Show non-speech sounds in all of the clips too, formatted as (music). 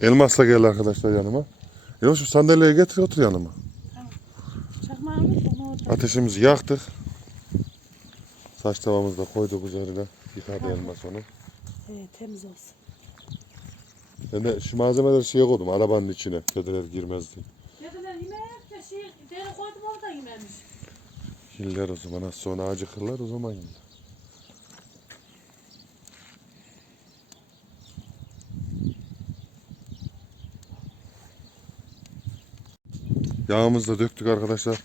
Elmas da geldi arkadaşlar yanıma. Yok şu sandalyeyi getir otur yanıma. Onu orada. Ateşimizi yaktık. Saç tavamızı da koyduk üzerine. Yıkadı elmas onu. Evet temiz olsun. Ben de şu malzemeleri şeye koydum arabanın içine. Kediler girmez diye. Kediler yemeğe ya şey deri koydum orada yememiş. Yiller o zaman az sonra acıkırlar o zaman yiller. Yağımızı da döktük arkadaşlar.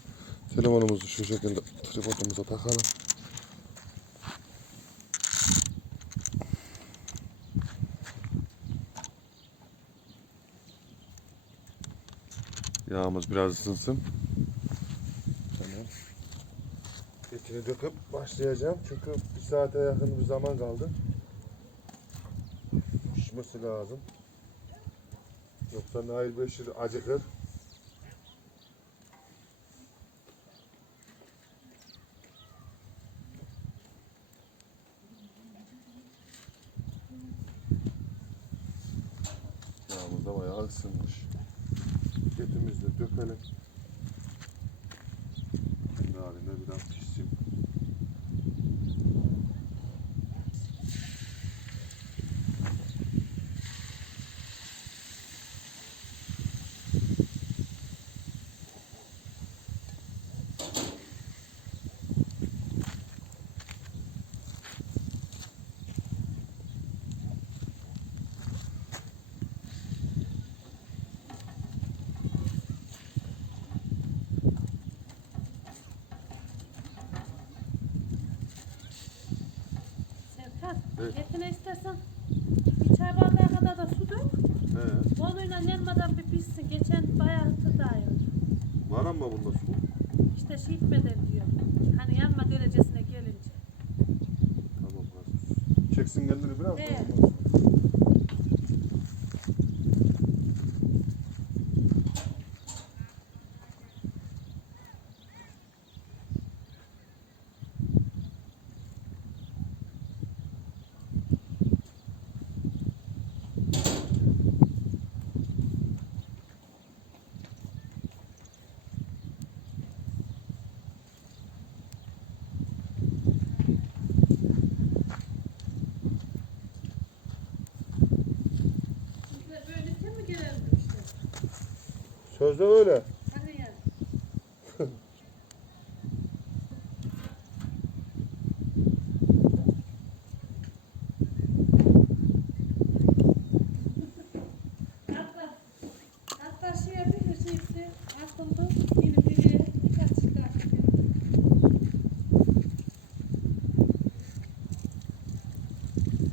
Telefonumuzu şu şekilde tripodumuza takalım. Yağımız biraz ısınsın. Tamam. Etini döküp başlayacağım. Çünkü bir saate yakın bir zaman kaldı. Pişmesi lazım. Yoksa Nail Beşir acıkır. Yağımız da bayağı ısınmış. Etimizi de dökelim. Kendi halinde biraz pişsin. Serkan Evet. etine istersen bir çay bardağı kadar da su dök. He. Onunla yanmadan bir pişsin. Geçen bayağı ıtırdağıyor. Var ama bunda su. İşte etmeden diyor. Hani yanma derecesine gelince. Tamam. Çeksin kendini biraz. Evet. Bizler böyle sen mi gelelim işte? Sözde öyle. Hani ya. Hatta, hatta şey yapıyor, şey işte, atıldı, yine biri birkaç çıkarttı.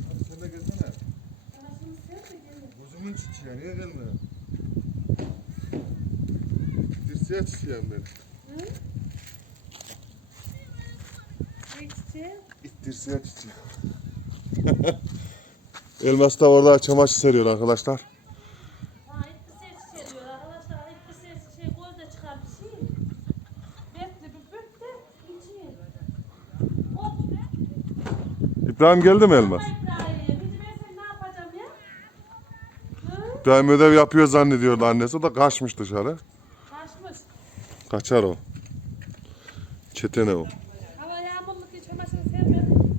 Hadi sen de gelsene. Anasını sen de gelin. Gözümün çiçeği niye gelmiyor? Dirseğe çiçeğim ben. Hı? Ne çiçeği? İt dirseğe çiçeği. Elmas da orada çamaşır seriyor arkadaşlar. Ha, ses ses çıkan bir şey. Bir de. İbrahim geldi mi Elmas? İbrahim, bizim ben ne yapacağım ya? Hı? İbrahim ödev yapıyor zannediyordu annesi. O da kaçmış dışarı. Kaçmış. Kaçar o. Çetene o. Hava yağmurlu ki çamaşırı sevmiyorum.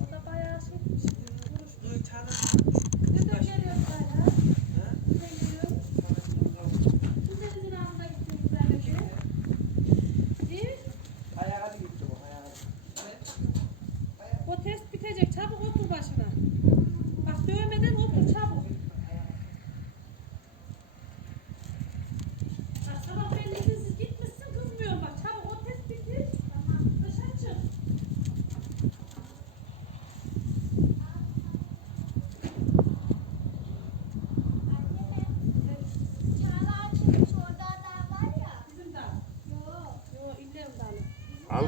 O da bayağı şeymiş. Kuruşmuş. Biz de geliyoruz hala. Biz de geliyoruz. Biz de bizim ağzına gittik İbrahim'e. İyi. Ayağa gitti bu ayağa. O test bitecek. Çabuk otur başına. Bak dövmeden otur çabuk. Bak sabah belli siz gitmişsin kızmıyorum bak. Çabuk o test bitir. Tamam. Dışarı çık. Bizim dağ. Yo iller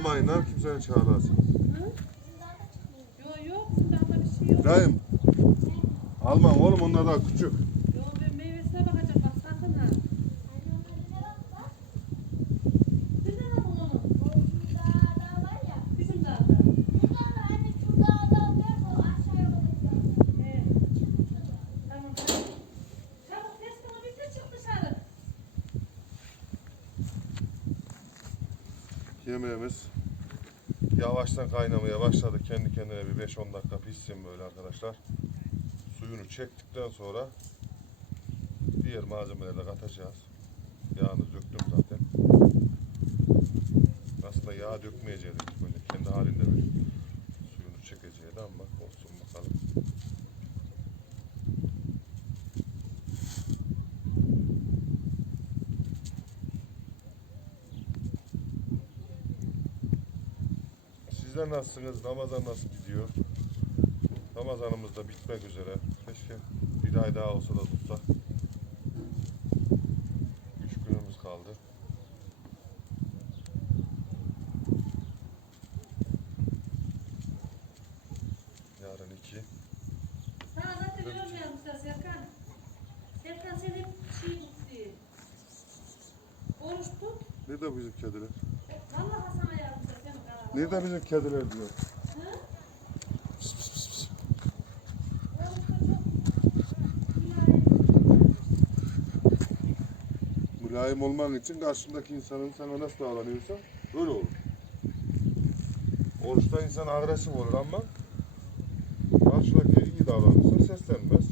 Almayın lan kimsenin çağlasın. Hı? Yo yok. Bizim dağda bir şey yok. İbrahim. Almam oğlum onlar daha küçük. Yo ben meyvesine bakacağım bak sakın ha. Bizden alın onu. Bizim dağda. He. Tamam. Yemeğimiz yavaştan kaynamaya başladı. Kendi kendine bir 5-10 dakika pişsin böyle arkadaşlar. Suyunu çektikten sonra diğer malzemeleri de katacağız. Yağını döktüm zaten. Aslında yağ dökmeyeceğiz ilk önce. Kendi halinde bir suyunu çekeceğiz ama olsun bakalım. Sizler nasılsınız? Ramazan nasıl gidiyor? Ramazanımız da bitmek üzere. Keşke bir ay daha olsa da tutsak. Üç günümüz kaldı. Yarın iki. Sana zaten öyle yazmışlar Serkan. Serkan sen hep şey tut diye. Oruç tut. Nerede bizim kediler? Vallahi kanalına. Nerede bizim kediler diyor. Mülayim. Olman için karşındaki insanın sana nasıl davranıyorsan öyle olur. Oruçta insan agresif olur ama karşıdaki iyi davranırsa seslenmez.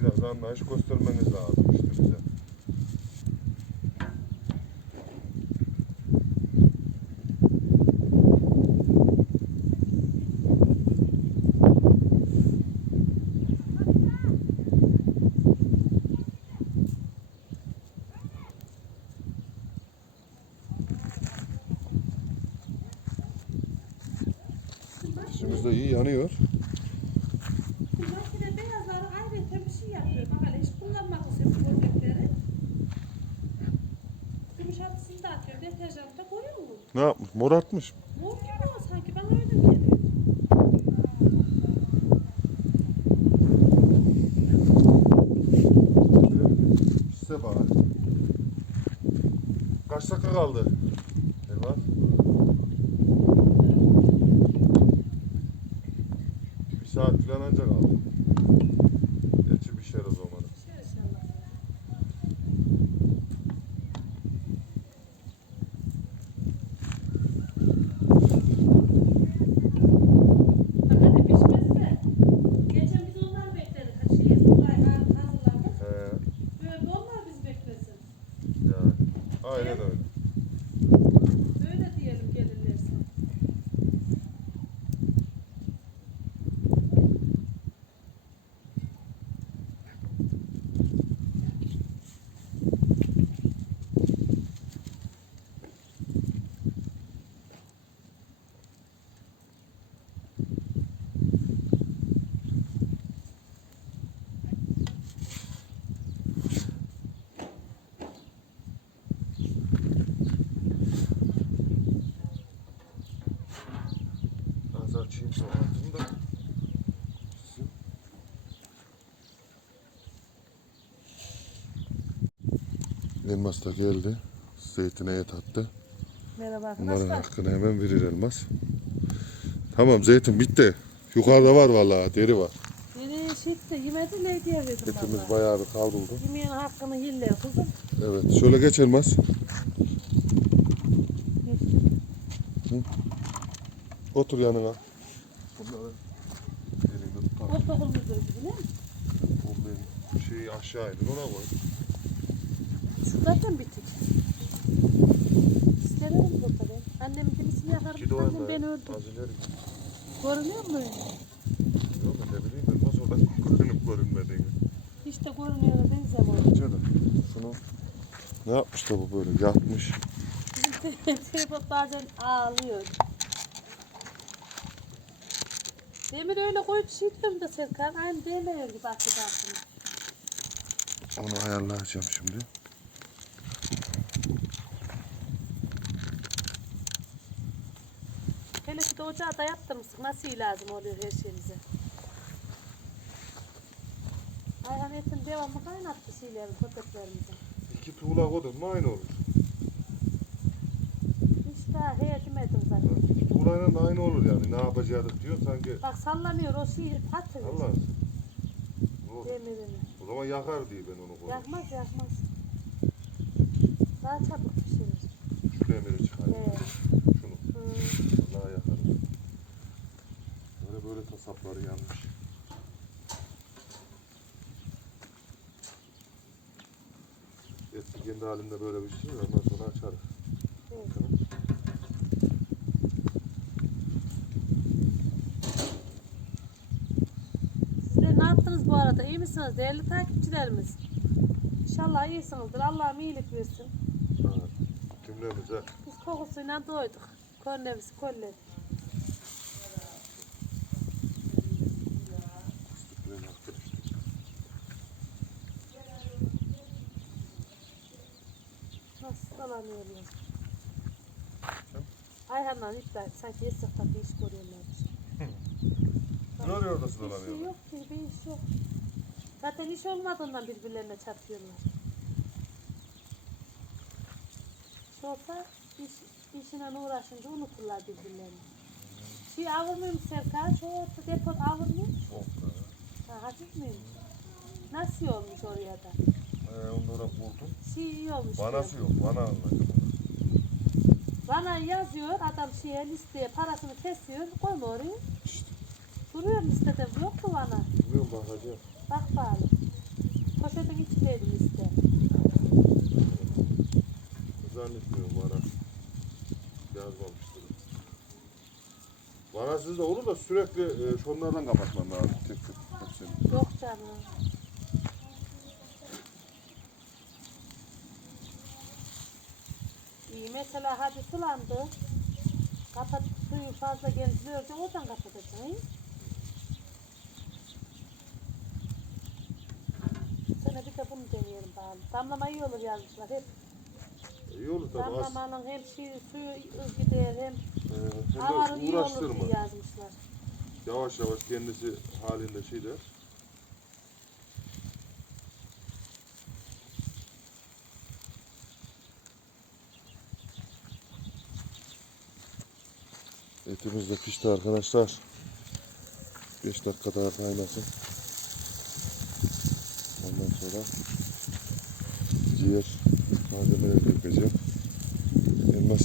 Biraz anlayış göstermeniz lazım işte bize. İçimiz de iyi yanıyor. Makine beyazları ayrıca bir şey yapıyor. Bak hele hiç kullanmadı sen bu örnekleri. Yumuşatısını da atıyor. Deterjanı da koyuyor mu? Ne yapmış? Morartmış. Mor gibi ama sanki bana öyle geliyor. Size bak. Kaç dakika kaldı? Elmas. Bir saat falan ancak kaldı. Gerçi bir şey o zaman. Şey inşallah. Bak hadi pişmezse. Geçen biz onlar bekledik. Hani şey, sulay hazırladık. He. Böyle onlar biz beklesin. Yani. Aynen öyle. Böyle diyelim gelirlerse. Az açayım soğantını da. Elmas da geldi. Zeytine et attı. Merhaba Bunların hakkını hemen verir elmas. Tamam zeytin bitti. Yukarıda var vallahi deri var. Beni şekilde yemedi ne diye verdim Etimiz valla. bayağı bir kavruldu. Yemeğin hakkını yiller kızım. Evet şöyle geç elmas. Hı? Otur yanına. Bunları elinde tutar. Ortaokul müdürü gibi ne? O benim şeyi aşağı indir ona koy. Zaten bitik. İsterim bu kadar. Annemin kimisini yakarım. Gido Annem beni öldü. Az ileri git. Görünüyor mu öyle? Yok ne bileyim ben nasıl oradan görünüp görünmediğini. Hiç de görünüyor benzemiyor. Canım şunu ne yapmış da bu böyle yatmış. (laughs) Telefon bazen ağlıyor. Demir öyle koyup şey diyorum da Serkan. Aynı değmiyor gibi aklı aslında. Onu ayarlayacağım şimdi. Ocağı da yaptırmışsın. Nasıl iyi lazım oluyor her şeyimize. Ayhan etin devamlı kaynattı şeyleri, köpeklerimizi. İki tuğla koydun mu aynı olur. Daha heyetim zaten. İki tuğlayla da aynı olur yani. Ne yapacağız diyor sanki. Bak sallanıyor o şey atıyor. Allah. O, Demirini. o zaman yakar diye ben onu koydum. Yakmaz yakmaz. Daha çabuk pişirir. demiri çıkar. He. Şunu. Hı. Vallahi yakarız. Böyle tasapları yanmış. Eski kendi halinde böyle bir şey ondan sonra açarız. Evet. Sizler ne yaptınız bu arada? İyi misiniz değerli takipçilerimiz? İnşallah iyisinizdir. Allah'ım iyilik versin. Evet. Cümlemize Biz kokusuyla doyduk. Kornemizi kolledik. Ayhan'la iptal sanki esnafta bir iş görüyorlarmış. Ne oluyor orada Bir şey sıralanıyor? yok ki, bir iş yok. Zaten iş olmadığından birbirlerine çarpıyorlar. İş olsa iş, işine uğraşınca unuturlar birbirlerini. Şey avurmuyor mu Serkan? Orta depo avurmuyor mu? Çok be. Ha, hafif miymiş? Nasıl olmuş oraya da? Ee, onlara vurdum. Şey iyi olmuş. Vanası diyorum. yok. Vana anladım. Bana yazıyor adam şeye listeye parasını kesiyor koyma oraya. Duruyor listede yok mu bana? Bilmiyorum bakacağım. Bak bari. Poşetin içindeydi liste. Zannetmiyorum bana. Yazmamıştır. Vanasız da olur da sürekli e, şunlardan kapatman lazım. Tek tek hepsini. Yok canım. İyi mesela hadi sulandı. Kapat suyu fazla geliyorsa oradan kapatacaksın. Sana bir de bunu deneyelim bakalım. Damlama iyi olur yazmışlar. Hep İyi olur tabii damlamanın hem şey, suyu gider hem E, hem de iyi olur uğraştırma. diye yazmışlar. Yavaş yavaş kendisi halinde şey der. Etimiz de pişti arkadaşlar. 5 dakika daha kaynasın. Ondan sonra diğer malzemeleri dökeceğim. Elmas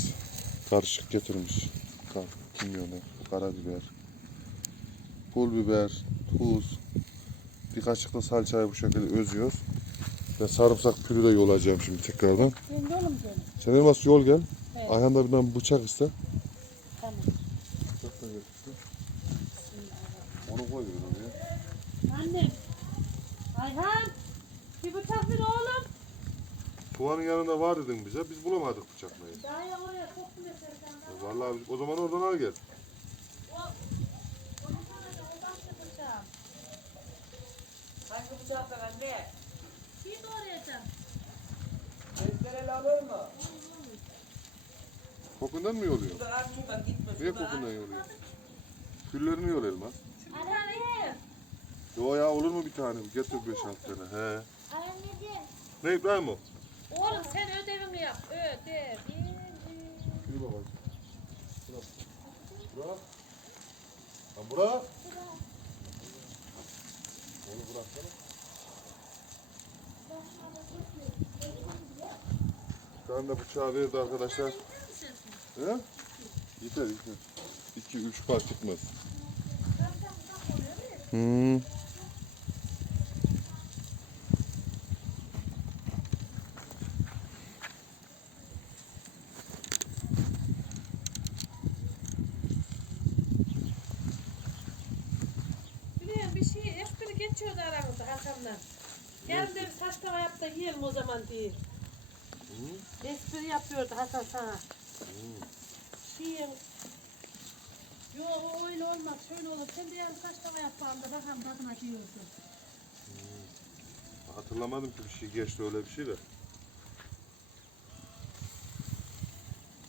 karışık getirmiş. Kimyonu, karabiber, pul biber, tuz, bir kaşık da salçayı bu şekilde özüyoruz. Ben sarımsak pürü de yolacağım şimdi tekrardan. Ben yolum. Sen elmas yol gel. Evet. Ayhan'da birden bıçak iste. Tamam. Bıçak da getirsin. Onu koyuyorum oraya. Annem. Ayhan. Bir bıçak ver oğlum. Tuvanın yanında var dedin bize. Biz bulamadık bıçaklayı. Daha ya oraya çok bile. Vallahi o zaman oradan al gel. Da başka bıçağım. Hangi bıçaktan anne? Bir doğrayacağım. Testere alır mı? Kokundan mı yoluyor? Şuradan aç şuradan gitme. Niye şuradan kokundan aç. yoluyor? Küllerini yol. Ayhan iyi. Yo ya olur mu bir tane? Getir 5-6 tane. He. Anneciğim. Ne İbrahim o? Oğlum sen ödevini yap. Ödev. Yürü babacığım. Bırak. Bırak. Lan bırak. Onu bıraksana. Tane de bıçağı verdi arkadaşlar. He? Yeter yeter. 2 3 fark etmez. Hmm. Biliyorum bir şey espri geçiyordu aramızda Hasan'la. Yarın da bir saç tava yap da yiyelim o zaman diye. Espri Hasan sana. Şey, yo o öyle olmaz şöyle olur. Sen de yarın saç tava yap bana da bakalım tadına diyordu. Hatırlamadım ki bir şey geçti öyle bir şey de.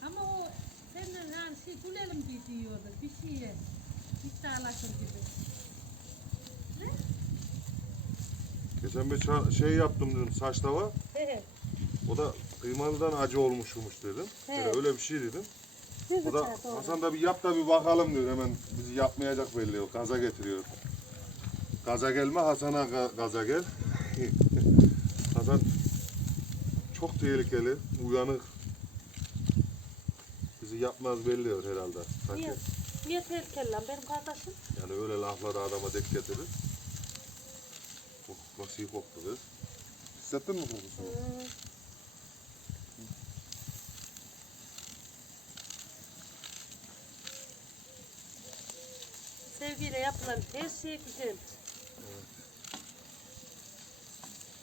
Ama o senden hani şey gülelim diye diyordu bir şeye. İddialaşır gibi. Geçen bir şey yaptım dedim saç tava. He O da kıymalıdan acı olmuşmuş dedim. He. Öyle, öyle bir şey dedim. O da. Hasan da bir yap da bir bakalım diyor. Hemen bizi yapmayacak belli yok. Gaza getiriyor. Gaza gelme Hasan'a ga- gaza gel. (laughs) Hasan çok tehlikeli, uyanık. Bizi yapmaz belli olur herhalde. Sanki. Niye? Niye tehlikeli lan benim kardeşim? Yani öyle lafları adama dek getirir. Oh, nasıl iyi koktu kız. Hissettin mi kokusunu? Hmm. Sevgiyle yapılan her şey güzel.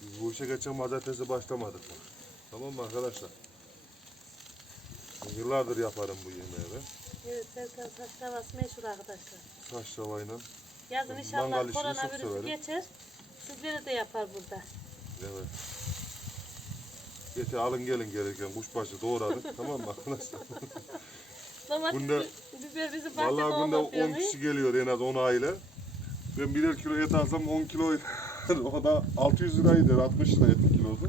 Biz bu işe geçen pazartesi başlamadık bak. Tamam mı arkadaşlar? Ben Yıllardır yaparım bu yemeği ben. Evet, Serkan saç tavası meşhur arkadaşlar. Saç tavayla. Yazın Mangal inşallah işini çok koronavirüsü severim. geçer. Sizleri de yapar burada. Evet. Yeter alın gelin gelirken kuşbaşı doğradık tamam mı arkadaşlar? Domates, Bunda- biber bizim bahçede Vallahi günde olmaz diyor. 10 kişi geliyor en az 10 aile. Ben birer kilo et alsam 10 kilo (laughs) o da 600 lira eder 60 lira etin kilosu.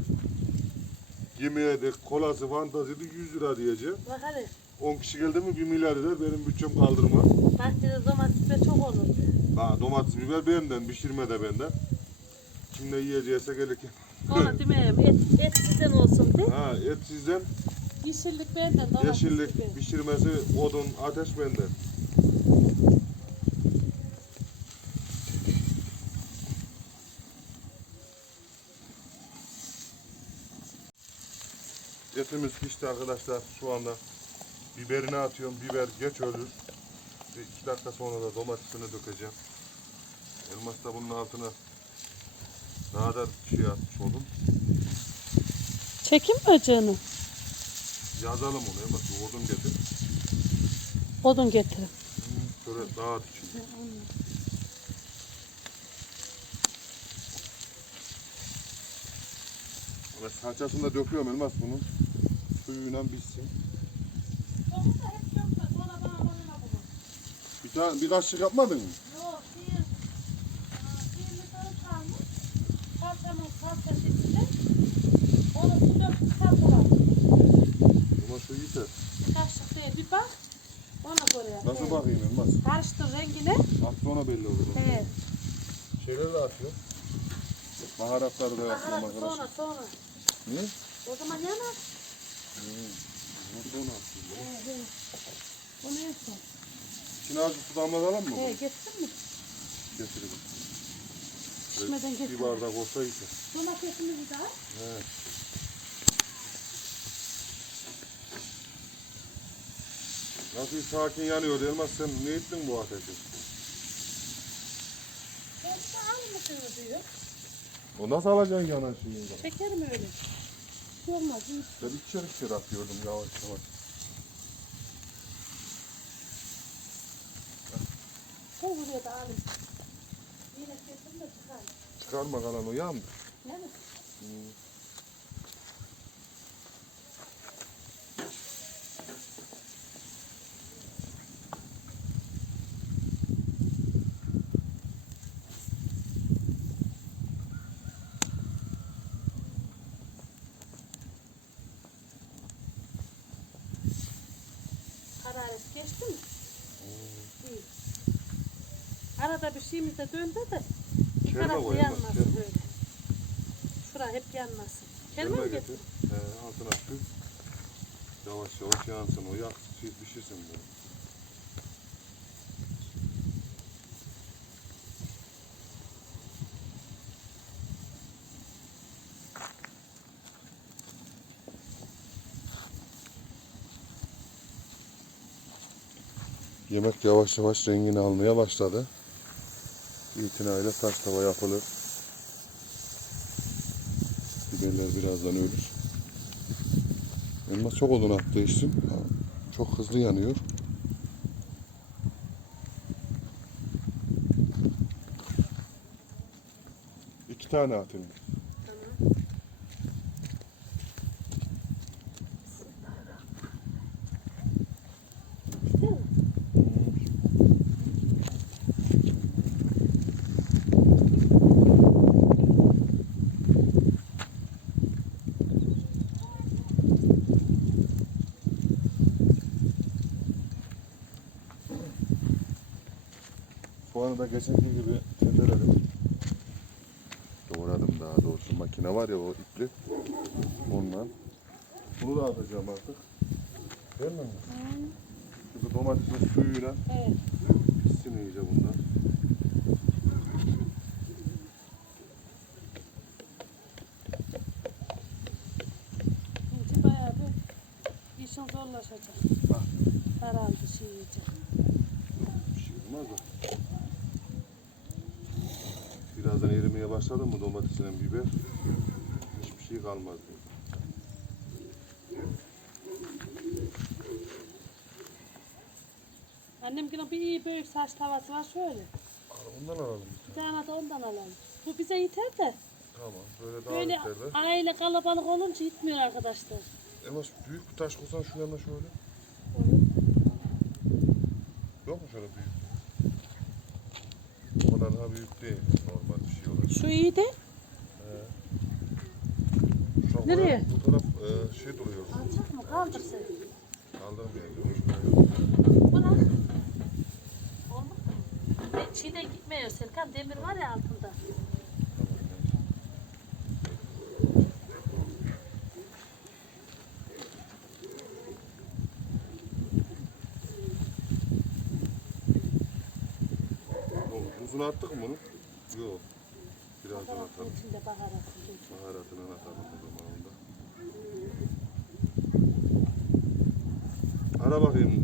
Yemeğe de kolası fantazide 100 lira diyeceğim. Bak hadi 10 kişi geldi mi 1 milyar eder benim bütçem kaldırma. bahçede domates biber çok olur. Ha, domates biber benden pişirme de benden. Kimle yiyeceğse gelirken. Ona demeyeyim et, et sizden olsun de. Ha et sizden, Yeşillik benden domates yeşillik biber. pişirmesi odun, ateş benden. Etimiz pişti arkadaşlar şu anda. Biberini atıyorum. Biber geç ölür. Bir iki dakika sonra da domatesini dökeceğim. Elmas da bunun altına daha da şey atmış oldum. Çekim mi acığını? Yazalım onu bir Odun getir. Odun getirin. Şöyle dağıt içini. Ve salçasını da döküyorum Elmas bunun. Suyuyla bitsin. Onu da hep dökme. Sonra bana koyma bunu. Bir, tane, bir kaşık yapmadın mı? Yok, bir, aa, bir litre kalmış. Salçamın salçası içinde. Onu su döküp salçalar. Ama şu. Bir kaşık değil, bir bak. Ona göre yap. Nasıl Evet. bakayım Elmas? Karıştır rengine. At sonra belli olur. Evet. Şeyleri de atıyor. Baharatları da yapıyorum Baharatı arkadaşlar. sonra sonra. Ne? O zaman yanar. Bunu sonra atıyor. Evet. Onu en son. İçine azıcık su damlatalım mı? He, getirdin mi? Getirelim. Pişmeden Bir getir. bardak olsa yeter. Domatesimizi de al. Evet. Nasıl sakin yanıyor Elmas sen ne ettin bu ateşi? Ben de almışsın diyor. O nasıl alacaksın yanan şeyi? Şeker mi öyle? Olmaz. iyi. Ben içeri içeri atıyordum yavaş yavaş. Buraya da alayım. Yine kesin de çıkar. Çıkarma kalan o yandı. Ne mi? Hararet geçti mi? İyi. Arada bir şeyimiz de döndü de bir Kelme tarafı yanmasın kelme. böyle. Şura hep yanmasın. Kelme mi getir. getir? He, altına sür. Yavaş yavaş yansın o yak şey pişirsin böyle. Yemek yavaş yavaş rengini almaya başladı. İtinayla taş tava yapılır. Biberler birazdan ölür. Elmas çok odun attığı için ha, çok hızlı yanıyor. İki tane atayım. Tamam. Güzel mi? Soğanı da geçenki gibi tendeledim. Doğradım daha doğrusu. Makine var ya o ipli. Ondan. Bunu da atacağım artık. Değil mi? Hı. Şimdi domatesin suyuyla Evet. pişsin iyice bunlar. Şimdi bayağı bir işin zorlaşacak. Bak. Herhalde şey yiyecek. Bir şey olmaz da. Birazdan erimeye başladı mı domatesinin biber hiçbir şey kalmaz. Annem yine bir iyi büyük saç tavası var şöyle. Ondan alalım. bir tane. de ondan alalım. Bu bize yeter de. Tamam. Böyle daha Böyle yeterli. aile kalabalık olunca gitmiyor arkadaşlar. Emaş büyük bir taş koysan şu yanına şöyle. Yok mu şöyle büyük? O kadar daha büyük değil. Normal. Şu iyi de. An Nereye? Bu taraf e, şey duruyor. Alacak mı? Kaldır sen. Kaldırmayacağım. Şuraya. Bırak. Olmaz mı? E, Çiğden gitmiyor Serkan. Demir var ya altında. Tamam. Tuzunu attık mı bunu? Yok. Birazdan Baharatın atalım. içinde baharatın. Baharatını atalım o zaman onda. Ara bakayım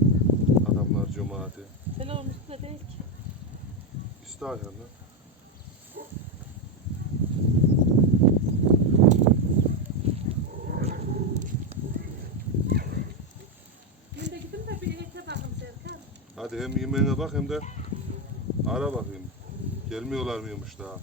adamlar cemaati. Telefon üstünde değil ki. Bakın Serkan. Hadi hem yemeğine bak hem de ara bakayım. Gelmiyorlar mıymış daha?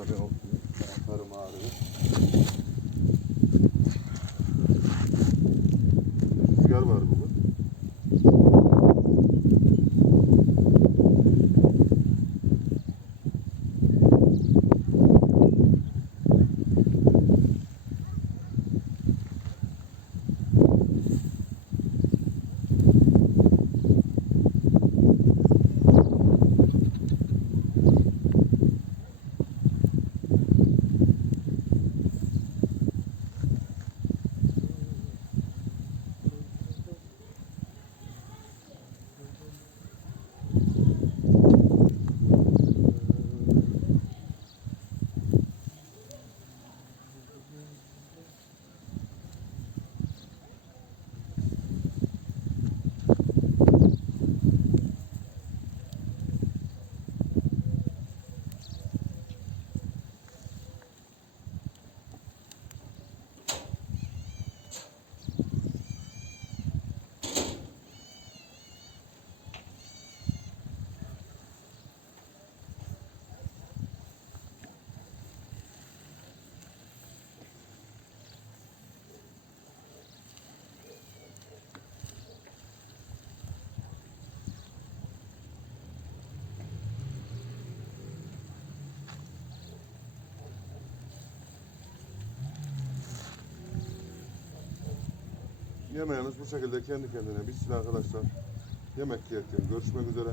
Okuyayım. Ayaklarım ağrıyor. Yemeğiniz bu şekilde kendi kendine bitsin arkadaşlar. Yemek yerken görüşmek üzere.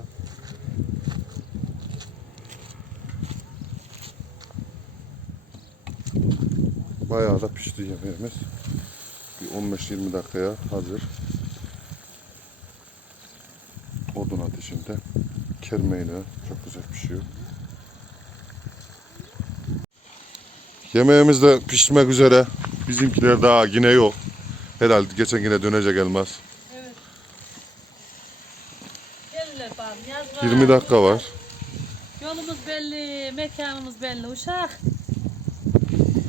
Bayağı da pişti yemeğimiz. Bir 15-20 dakikaya hazır. Odun ateşinde. Kermeyle çok güzel pişiyor. Yemeğimiz de pişmek üzere. Bizimkiler daha yine yok. Herhalde geçen yine dönecek elmas. Evet. Gelirler bari. Yaz var. 20 dakika var. Yolumuz belli, mekanımız belli. Uşak.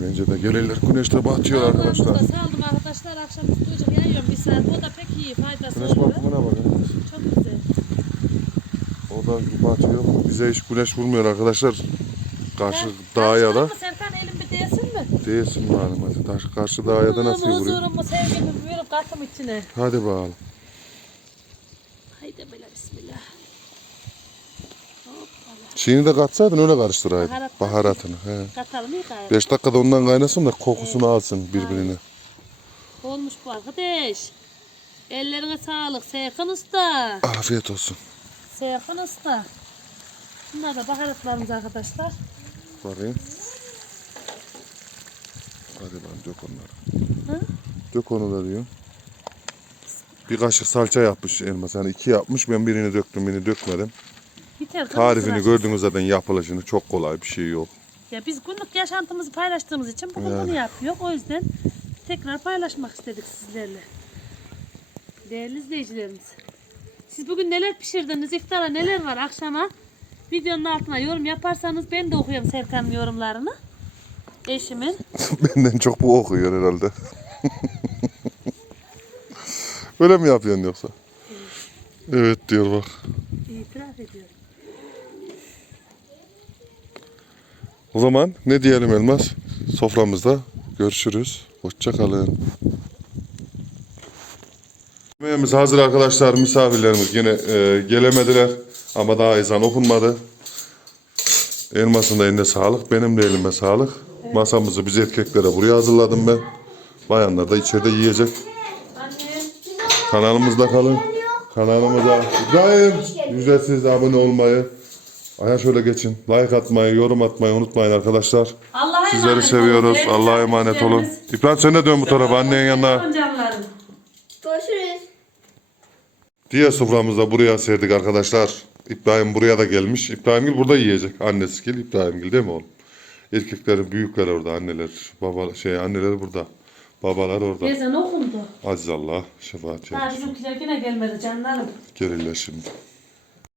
Bence de gelirler. Güneş de batıyor arkadaşlar. Yavrularımızı da saldım arkadaşlar. Akşam üstü yayıyorum bir saat. O da pek iyi. Faydası Güneş oluyor. batımına bakın. Çok güzel. O da batıyor. Bize hiç güneş vurmuyor arkadaşlar. Karşı Ben- dağa ya da. Karşı var mı Serkan bir değsin mi? Değilsin malum. Taş karşı dağa da nasıl vuruyor? Huzurumu, sevgimi verip katım içine. Hadi bakalım. Haydi böyle bismillah. Şeyini de katsaydın öyle karıştıraydın. Baharat. Baharatını. He. Katalım iyi gayet. 5 dakikada ondan kaynasın da kokusunu alsın birbirine. Olmuş bu arkadaş. Ellerine sağlık Seyhan Usta. Afiyet olsun. Seyhan Usta. Bunlar da baharatlarımız arkadaşlar. Bakayım. Hadi lan dök onları. Hı? Dök onu da diyor. Bir kaşık salça yapmış elmas. Yani iki yapmış. Ben birini döktüm, birini dökmedim. Yeter, Tarifini gördünüz zaten yapılışını. Çok kolay bir şey yok. Ya biz günlük yaşantımızı paylaştığımız için bugün Yani. bunu yapıyor. O yüzden tekrar paylaşmak istedik sizlerle. Değerli izleyicilerimiz. Siz bugün neler pişirdiniz? İftara neler var akşama? Videonun altına yorum yaparsanız ben de okuyorum Serkan'ın yorumlarını. Eşimin. (laughs) Benden çok bu okuyor herhalde. (laughs) Öyle mi yapıyorsun yoksa? Evet diyor bak. İtiraf ediyorum. O zaman ne diyelim Elmas? Soframızda görüşürüz. Hoşça kalın. Yemeğimiz hazır arkadaşlar. Misafirlerimiz yine e, gelemediler. Ama daha ezan okunmadı. Elmas'ın da eline sağlık. Benim de elime sağlık. Masamızı biz erkeklere buraya hazırladım ben. Bayanlar da içeride yiyecek. Anne. Kanalımızda kalın. Kanalımıza İbrahim ücretsiz abone olmayı. Aya şöyle geçin. Like atmayı, yorum atmayı unutmayın arkadaşlar. Allah'a Sizleri emanet seviyoruz. olun. Allah'a emanet olun. İbrahim sen de dön bu tarafa annenin yanına. Görüşürüz. Diğer soframızda buraya serdik arkadaşlar. İbrahim buraya da gelmiş. İbrahimgil burada yiyecek. Annesi gil, İbrahimgil değil mi oğlum? Erkeklerin büyükler orada, anneler, baba şey anneler burada. Babalar orada. Ezan okundu. Aziz Allah, şefaat Daha eylesin. bizimkiler yine gelmedi canlarım. Gelirler şimdi.